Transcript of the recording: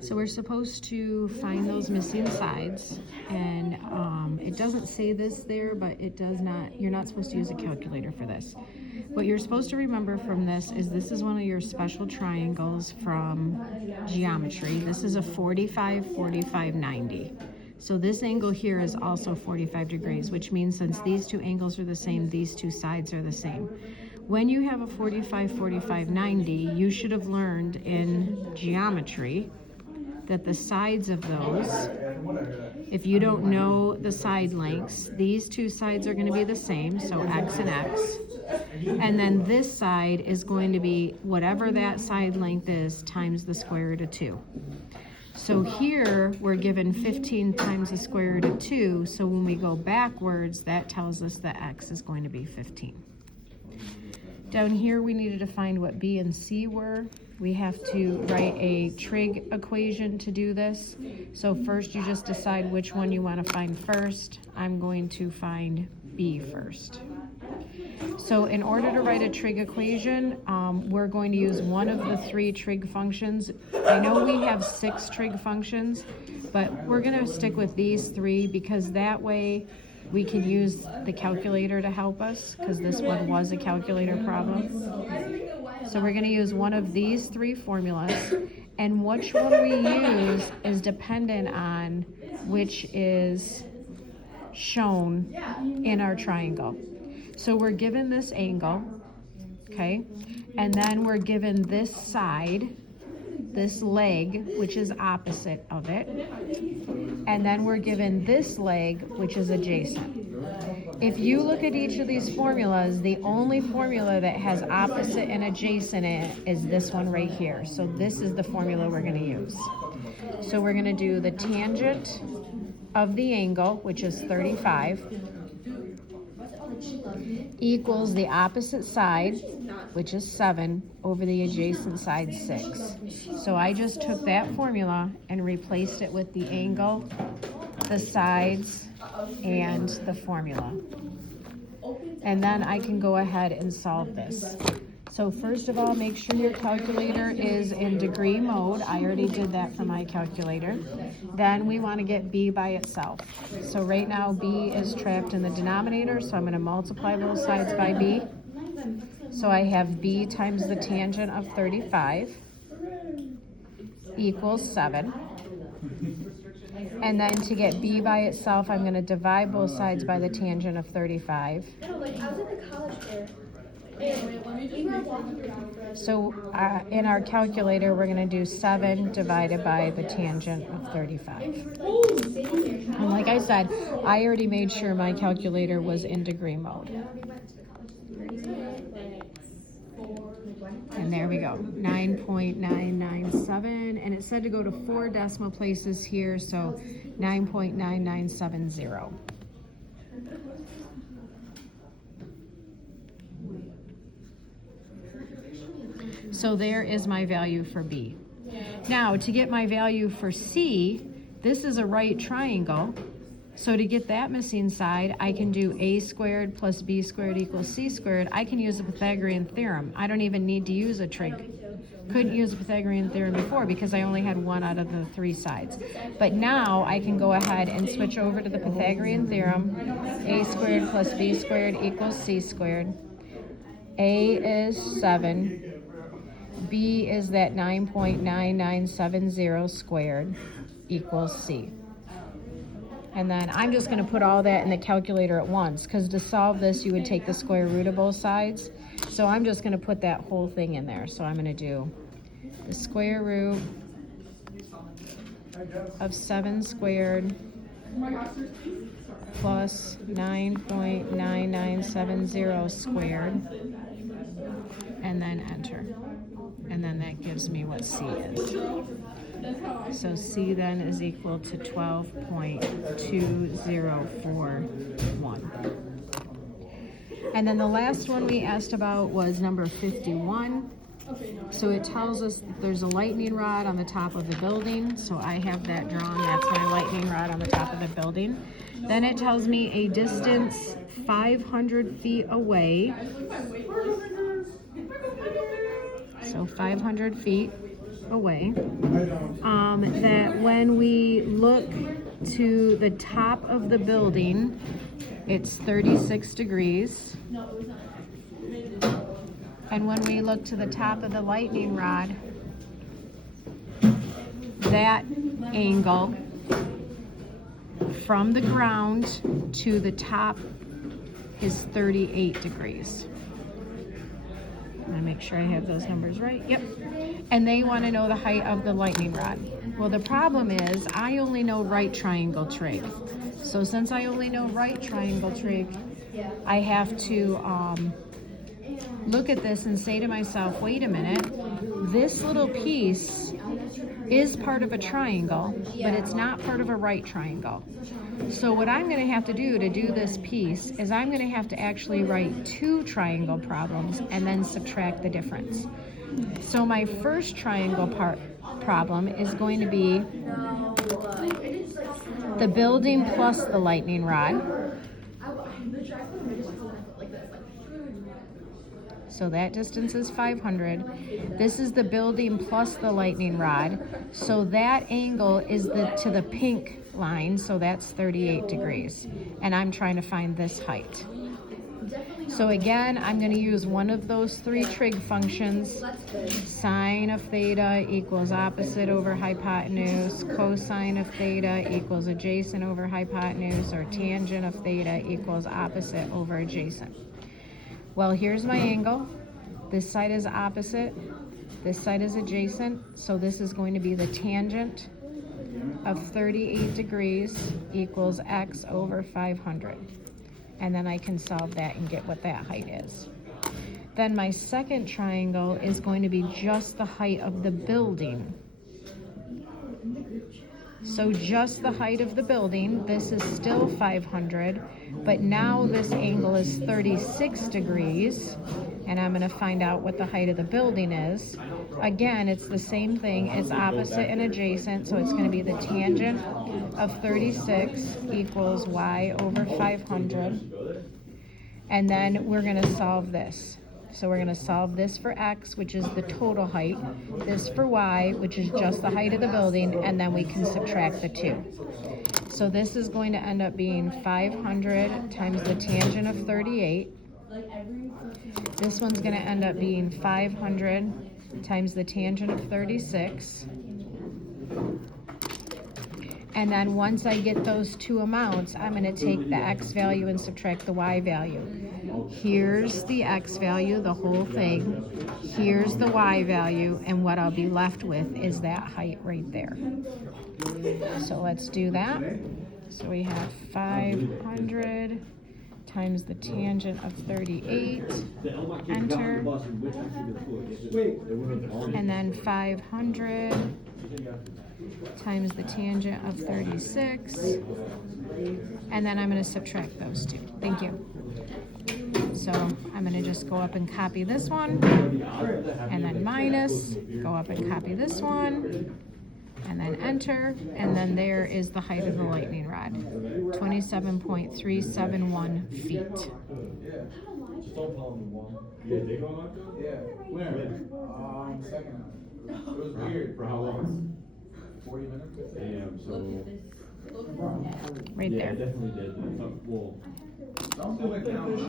So we're supposed to find those missing sides, and it doesn't say this there, but it does not, you're not supposed to use a calculator for this. What you're supposed to remember from this is one of your special triangles from geometry. This is a 45, 45, 90. So this angle here is also 45 degrees, which means since these two angles are the same, these two sides are the same. When you have a 45, 45, 90, you should have learned in geometry that the sides of those, if you don't know the side lengths, these two sides are going to be the same, so x and x. And then this side is going to be whatever that side length is times the square root of 2. So here we're given 15 times the square root of 2, so when we go backwards, that tells us that x is going to be 15. Down here we needed to find what b and c were. We have to write a trig equation to do this. So first you just decide which one you want to find first. I'm going to find b first. So in order to write a trig equation, we're going to use one of the 3 trig functions. I know we have 6 trig functions, but we're going to stick with these 3 because that way we can use the calculator to help us, because this one was a calculator problem. So we're going to use one of these 3 formulas, and which one we use is dependent on which is shown in our triangle. So we're given this angle, okay, and then we're given this side, this leg, which is opposite of it, and then we're given this leg, which is adjacent. If you look at each of these formulas, the only formula that has opposite and adjacent in it is this one right here. So this is the formula we're going to use. So we're going to do the tangent of the angle, which is 35, equals the opposite side, which is 7, over the adjacent side, 6. So I just took that formula and replaced it with the angle, the sides, and the formula. And then I can go ahead and solve this. So first of all, make sure your calculator is in degree mode. I already did that for my calculator. Then we want to get b by itself. So right now b is trapped in the denominator, so I'm going to multiply both sides by b. So I have b times the tangent of 35 equals 7. And then to get b by itself, I'm going to divide both sides by the tangent of 35. So in our calculator, we're going to do 7 divided by the tangent of 35. And like I said, I already made sure my calculator was in degree mode. And there we go, 9.997, and it said to go to 4 decimal places here, so 9.9970. So there is my value for B. Now, to get my value for C, this is a right triangle. So to get that missing side, I can do a squared plus b squared equals c squared. I can use the Pythagorean theorem. I don't even need to use a trig. Couldn't use the Pythagorean theorem before because I only had 1 out of the 3 sides. But now I can go ahead and switch over to the Pythagorean theorem. A squared plus b squared equals c squared. A is 7. B is that 9.9970 squared equals c. And then I'm just going to put all that in the calculator at once, because to solve this, you would take the square root of both sides. So I'm just going to put that whole thing in there. So I'm going to do the square root of 7 squared plus 9.9970 squared, and then enter. And then that gives me what C is. So C then is equal to 12.2041. And then the last one we asked about was number 51. So it tells us that there's a lightning rod on the top of the building. So I have that drawn. That's my lightning rod on the top of the building. Then it tells me a distance 500 feet away. So 500 feet. away, that when we look to the top of the building, it's 36 degrees. And when we look to the top of the lightning rod, that angle from the ground to the top is 38 degrees. I'm gonna make sure I have those numbers right. Yep. And they want to know the height of the lightning rod. Well, the problem is I only know right triangle trig. So since I only know right triangle trig, I have to look at this and say to myself, wait a minute, this little piece is part of a triangle, but it's not part of a right triangle. So what I'm going to have to do this piece is I'm going to have to actually write 2 triangle problems and then subtract the difference. So my first triangle problem is going to be the building plus the lightning rod. So that distance is 500. This is the building plus the lightning rod. So that angle is to the pink line, so that's 38 degrees. And I'm trying to find this height. So again, I'm going to use one of those 3 trig functions. Sine of theta equals opposite over hypotenuse. Cosine of theta equals adjacent over hypotenuse. Or tangent of theta equals opposite over adjacent. Well, here's my angle. This side is opposite. This side is adjacent. So this is going to be the tangent of 38 degrees equals x over 500. And then I can solve that and get what that height is. Then my second triangle is going to be just the height of the building. So just the height of the building, this is still 500, but now this angle is 36 degrees, and I'm going to find out what the height of the building is. Again, it's the same thing, it's opposite and adjacent, so it's going to be the tangent of 36 equals y over 500, and then we're going to solve this. So we're going to solve this for x, which is the total height, this for y, which is just the height of the building, and then we can subtract the 2. So this is going to end up being 500 times the tangent of 38. This one's going to end up being 500 times the tangent of 36. And then once I get those 2 amounts, I'm going to take the x value and subtract the y value. Here's the x value, the whole thing. Here's the y value, and what I'll be left with is that height right there. So let's do that. So we have 500 times the tangent of 38, enter, and then 500 times the tangent of 36, and then I'm going to subtract those 2. Thank you. So I'm going to just go up and copy this one, and then minus, go up and copy this one, and then enter, and then there is the height of the lightning rod, 27.371 feet. Second. It was weird. For how long? 40 minutes? Damn, so. Right there. Yeah, it definitely did. Well,